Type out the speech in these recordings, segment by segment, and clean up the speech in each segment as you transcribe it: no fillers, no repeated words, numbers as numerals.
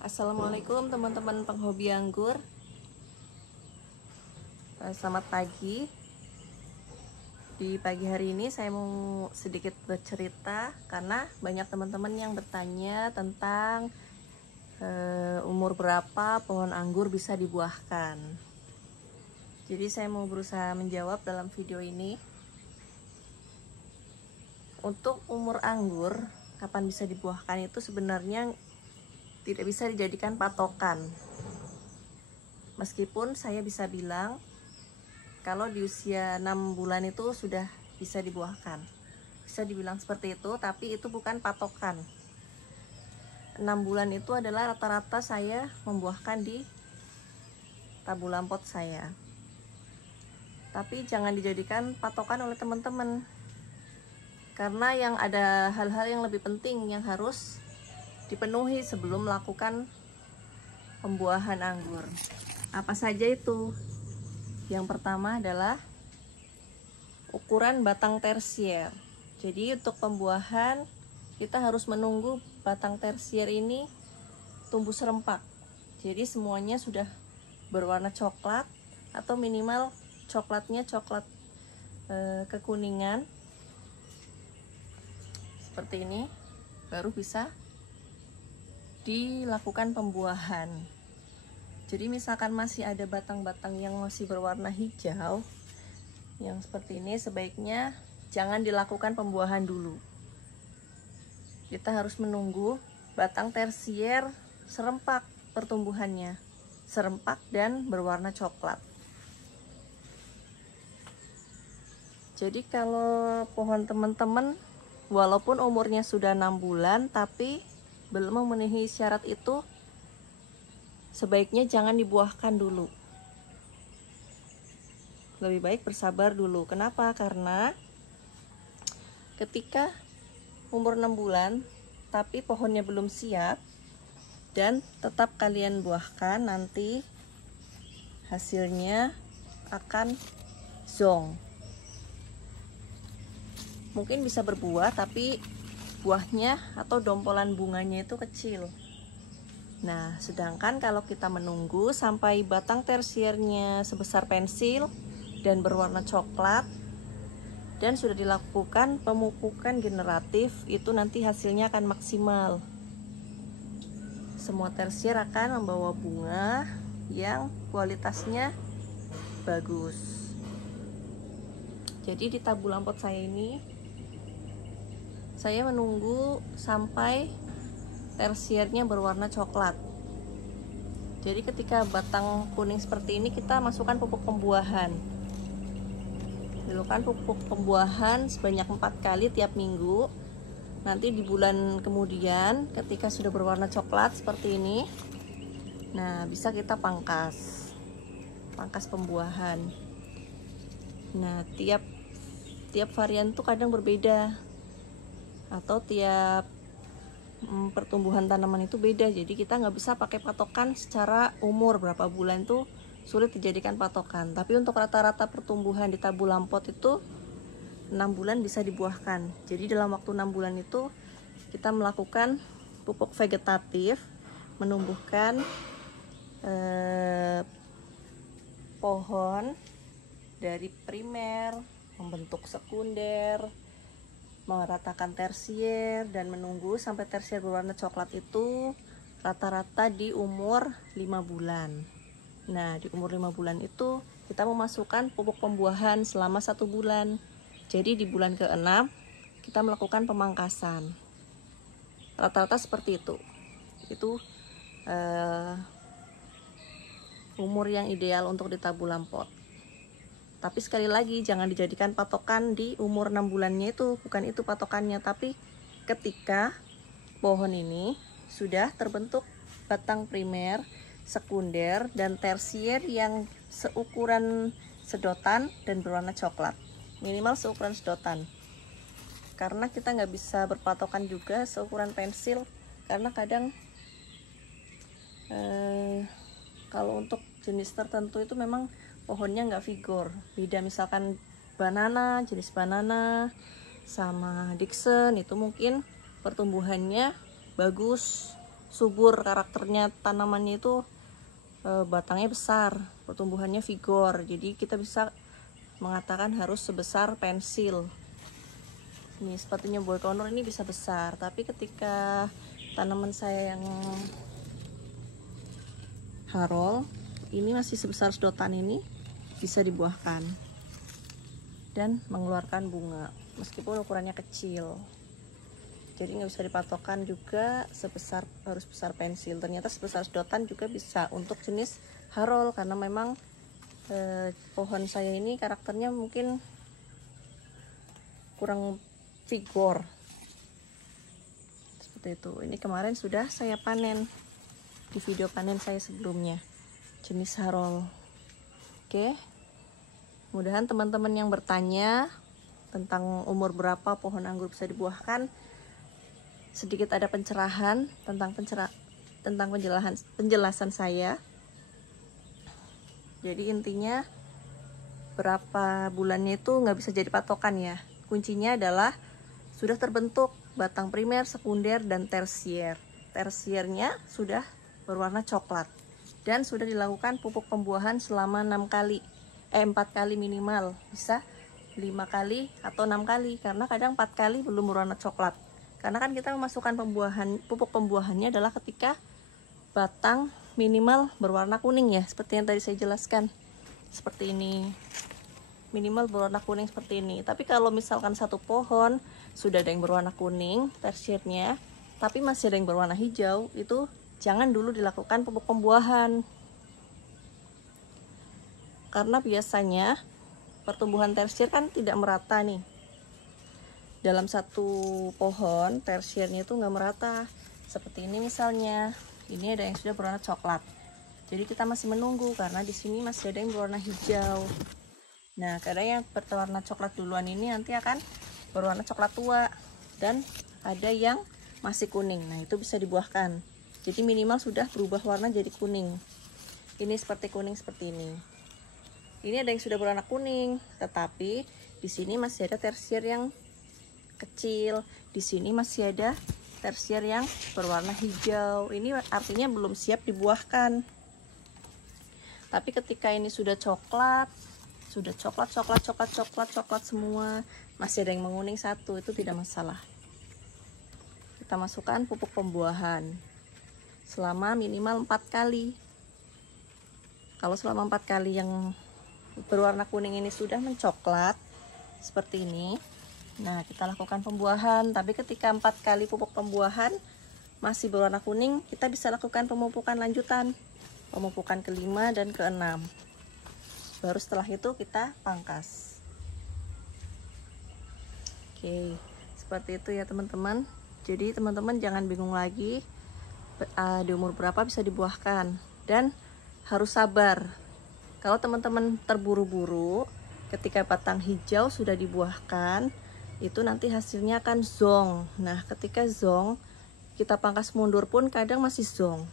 Assalamualaikum teman-teman penghobi anggur. Selamat pagi. Di pagi hari ini saya mau sedikit bercerita karena banyak teman-teman yang bertanya tentang umur berapa pohon anggur bisa dibuahkan. Jadi saya mau berusaha menjawab dalam video ini. Untuk umur anggur kapan bisa dibuahkan itu sebenarnya tidak bisa dijadikan patokan. Meskipun saya bisa bilang kalau di usia 6 bulan itu sudah bisa dibuahkan. Bisa dibilang seperti itu, tapi itu bukan patokan. 6 bulan itu adalah rata-rata saya membuahkan di tabula pot saya. Tapi jangan dijadikan patokan oleh teman-teman. Karena yang ada hal-hal yang lebih penting yang harus dipenuhi sebelum melakukan pembuahan anggur. Apa saja itu? Yang pertama adalah ukuran batang tersier. Jadi untuk pembuahan kita harus menunggu batang tersier ini tumbuh serempak. Jadi semuanya sudah berwarna coklat atau minimal coklatnya coklat kekuningan seperti ini, baru bisa dilakukan pembuahan. Jadi misalkan masih ada batang-batang yang masih berwarna hijau yang seperti ini, sebaiknya jangan dilakukan pembuahan dulu. Kita harus menunggu batang tersier serempak pertumbuhannya, serempak dan berwarna coklat. Jadi kalau pohon teman-teman walaupun umurnya sudah 6 bulan tapi belum memenuhi syarat itu, sebaiknya jangan dibuahkan dulu. Lebih baik bersabar dulu. Kenapa? Karena ketika umur 6 bulan tapi pohonnya belum siap dan tetap kalian buahkan, nanti hasilnya akan zonk. Mungkin bisa berbuah tapi buahnya atau dompolan bunganya itu kecil. Nah, sedangkan kalau kita menunggu sampai batang tersiernya sebesar pensil dan berwarna coklat dan sudah dilakukan pemupukan generatif, itu nanti hasilnya akan maksimal. Semua tersier akan membawa bunga yang kualitasnya bagus. Jadi di tabula pot saya ini saya menunggu sampai tersiernya berwarna coklat. Jadi ketika batang kuning seperti ini kita masukkan pupuk pembuahan. Dilakukan pupuk pembuahan sebanyak 4 kali tiap minggu. Nanti di bulan kemudian ketika sudah berwarna coklat seperti ini, nah bisa kita pangkas pembuahan. Nah tiap varian tuh kadang berbeda, atau tiap pertumbuhan tanaman itu beda. Jadi kita nggak bisa pakai patokan secara umur berapa bulan, tuh sulit dijadikan patokan. Tapi untuk rata-rata pertumbuhan di tabula pot itu 6 bulan bisa dibuahkan. Jadi dalam waktu 6 bulan itu kita melakukan pupuk vegetatif, menumbuhkan pohon dari primer, membentuk sekunder, meratakan tersier, dan menunggu sampai tersier berwarna coklat itu rata-rata di umur 5 bulan. Nah, di umur 5 bulan itu kita memasukkan pupuk pembuahan selama 1 bulan. Jadi di bulan ke-6 kita melakukan pemangkasan. Rata-rata seperti itu. Itu umur yang ideal untuk di tabula pot. Tapi sekali lagi jangan dijadikan patokan di umur 6 bulannya itu, bukan itu patokannya. Tapi ketika pohon ini sudah terbentuk batang primer, sekunder, dan tersier yang seukuran sedotan dan berwarna coklat, minimal seukuran sedotan. Karena kita nggak bisa berpatokan juga seukuran pensil, karena kadang kalau untuk jenis tertentu itu memang pohonnya nggak vigor, beda. Misalkan banana, jenis banana sama Dickson itu mungkin pertumbuhannya bagus subur karakternya tanamannya itu, batangnya besar, pertumbuhannya vigor. Jadi kita bisa mengatakan harus sebesar pensil. Ini sepertinya boy conor ini bisa besar, tapi ketika tanaman saya yang harol ini masih sebesar sedotan ini, bisa dibuahkan dan mengeluarkan bunga meskipun ukurannya kecil. Jadi nggak bisa dipatokan juga harus besar pensil. Ternyata sebesar sedotan juga bisa untuk jenis harol, karena memang pohon saya ini karakternya mungkin kurang vigor seperti itu. Ini kemarin sudah saya panen di video panen saya sebelumnya, jenis harol. Oke, mudahan teman-teman yang bertanya tentang umur berapa pohon anggur bisa dibuahkan sedikit ada pencerahan tentang penjelasan saya. Jadi intinya berapa bulannya itu nggak bisa jadi patokan ya. Kuncinya adalah sudah terbentuk batang primer, sekunder, dan tersier. Tersiernya sudah berwarna coklat dan sudah dilakukan pupuk pembuahan selama 4 kali minimal, bisa 5 kali atau 6 kali, karena kadang 4 kali belum berwarna coklat. Karena kan kita memasukkan pupuk pembuahannya adalah ketika batang minimal berwarna kuning ya, seperti yang tadi saya jelaskan. Seperti ini, minimal berwarna kuning seperti ini. Tapi kalau misalkan satu pohon sudah ada yang berwarna kuning tersiernya, tapi masih ada yang berwarna hijau, itu jangan dulu dilakukan pupuk pembuahan, karena biasanya pertumbuhan tersier kan tidak merata nih. Dalam satu pohon tersiernya itu nggak merata. Seperti ini misalnya, ini ada yang sudah berwarna coklat. Jadi kita masih menunggu karena di sini masih ada yang berwarna hijau. Nah, kadang yang berwarna coklat duluan ini nanti akan berwarna coklat tua, dan ada yang masih kuning. Nah, itu bisa dibuahkan. Jadi minimal sudah berubah warna jadi kuning. Ini seperti kuning seperti ini. Ini ada yang sudah berwarna kuning, tetapi di sini masih ada tersier yang kecil. Di sini masih ada tersier yang berwarna hijau. Ini artinya belum siap dibuahkan. Tapi ketika ini sudah coklat semua, masih ada yang menguning satu, itu tidak masalah. Kita masukkan pupuk pembuahan selama minimal 4 kali. Kalau selama 4 kali yang berwarna kuning ini sudah mencoklat seperti ini, nah kita lakukan pembuahan. Tapi ketika 4 kali pupuk pembuahan masih berwarna kuning, kita bisa lakukan pemupukan lanjutan, pemupukan ke-5 dan ke-6. Baru setelah itu kita pangkas. Oke, seperti itu ya teman-teman. Jadi teman-teman jangan bingung lagi di umur berapa bisa dibuahkan, dan harus sabar. Kalau teman-teman terburu-buru ketika batang hijau sudah dibuahkan, itu nanti hasilnya akan zong. Nah, ketika zong, kita pangkas mundur pun kadang masih zong,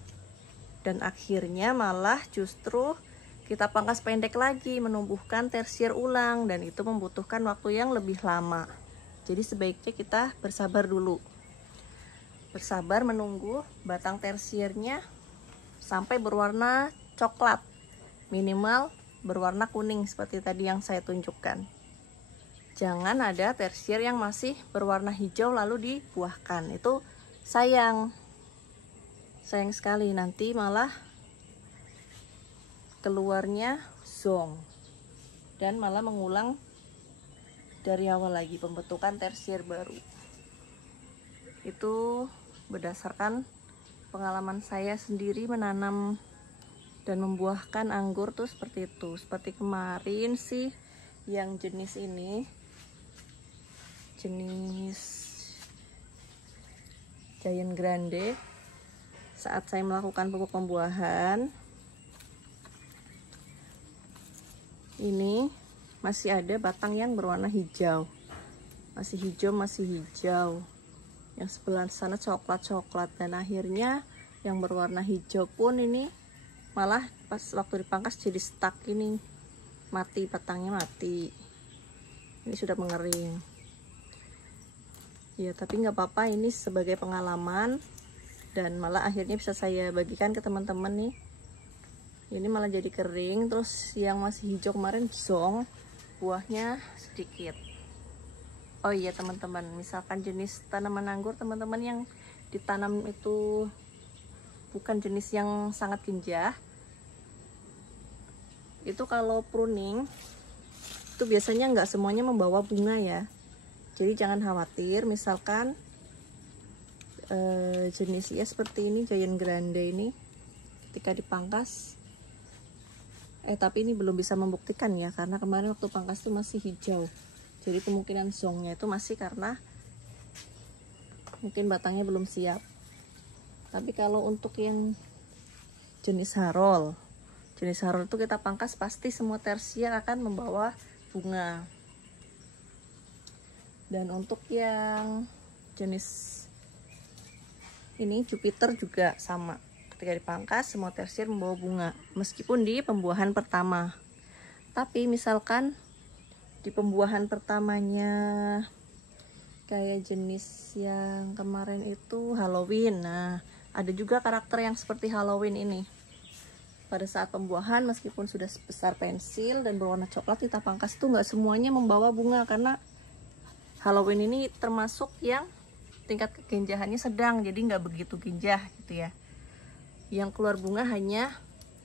dan akhirnya malah justru kita pangkas pendek lagi, menumbuhkan tersier ulang, dan itu membutuhkan waktu yang lebih lama. Jadi sebaiknya kita bersabar dulu, bersabar menunggu batang tersiernya sampai berwarna coklat, minimal berwarna kuning seperti tadi yang saya tunjukkan. Jangan ada tersier yang masih berwarna hijau lalu dibuahkan, itu sayang sekali, nanti malah keluarnya zong dan malah mengulang dari awal lagi pembentukan tersier baru. Itu berdasarkan pengalaman saya sendiri menanam dan membuahkan anggur tuh seperti itu. Seperti kemarin sih yang jenis ini, jenis Giant Grande, saat saya melakukan pupuk pembuahan ini masih ada batang yang berwarna hijau, masih hijau. Yang sebelah sana coklat, dan akhirnya yang berwarna hijau pun ini malah pas waktu dipangkas jadi stuck, ini mati, batangnya mati. Ini sudah mengering ya, tapi nggak apa-apa, ini sebagai pengalaman dan malah akhirnya bisa saya bagikan ke teman-teman nih. Ini malah jadi kering, terus yang masih hijau kemarin zong, buahnya sedikit. Oh iya teman-teman, misalkan jenis tanaman anggur teman-teman yang ditanam itu bukan jenis yang sangat genjah, itu kalau pruning itu biasanya nggak semuanya membawa bunga ya. Jadi jangan khawatir, misalkan jenis ya seperti ini, Giant Grande ini ketika dipangkas, tapi ini belum bisa membuktikan ya, karena kemarin waktu pangkas itu masih hijau. Jadi kemungkinan zongnya itu masih karena mungkin batangnya belum siap. Tapi kalau untuk yang jenis harol itu kita pangkas pasti semua tersier akan membawa bunga. Dan untuk yang jenis ini Jupiter juga sama, ketika dipangkas semua tersier membawa bunga meskipun di pembuahan pertama. Tapi misalkan di pembuahan pertamanya kayak jenis yang kemarin itu Halloween, nah ada juga karakter yang seperti Halloween ini. Pada saat pembuahan meskipun sudah sebesar pensil dan berwarna coklat, kita pangkas tuh nggak semuanya membawa bunga, karena Halloween ini termasuk yang tingkat kegenjahannya sedang, jadi nggak begitu genjah gitu ya. Yang keluar bunga hanya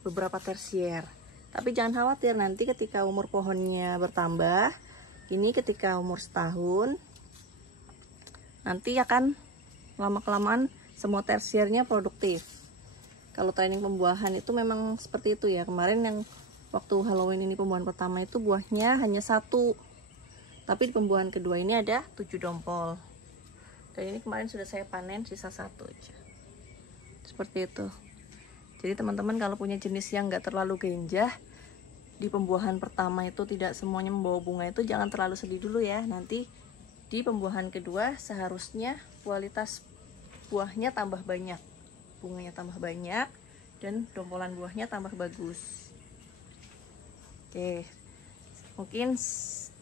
beberapa tersier. Tapi jangan khawatir, nanti ketika umur pohonnya bertambah, ini ketika umur setahun, nanti akan lama-kelamaan semua tersiernya produktif. Kalau training pembuahan itu memang seperti itu ya. Kemarin yang waktu Halloween ini pembuahan pertama itu buahnya hanya 1, tapi di pembuahan kedua ini ada 7 dompol. Dan ini kemarin sudah saya panen sisa 1 aja. Seperti itu. Jadi teman-teman kalau punya jenis yang nggak terlalu genjah, di pembuahan pertama itu tidak semuanya membawa bunga, itu jangan terlalu sedih dulu ya. Nanti di pembuahan kedua seharusnya kualitas buahnya tambah banyak, bunganya tambah banyak, dan dompolan buahnya tambah bagus. Oke, mungkin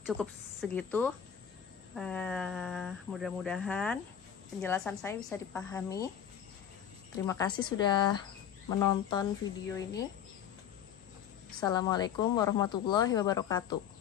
cukup segitu. Mudah-mudahan penjelasan saya bisa dipahami. Terima kasih sudah menonton video ini. Assalamualaikum warahmatullahi wabarakatuh.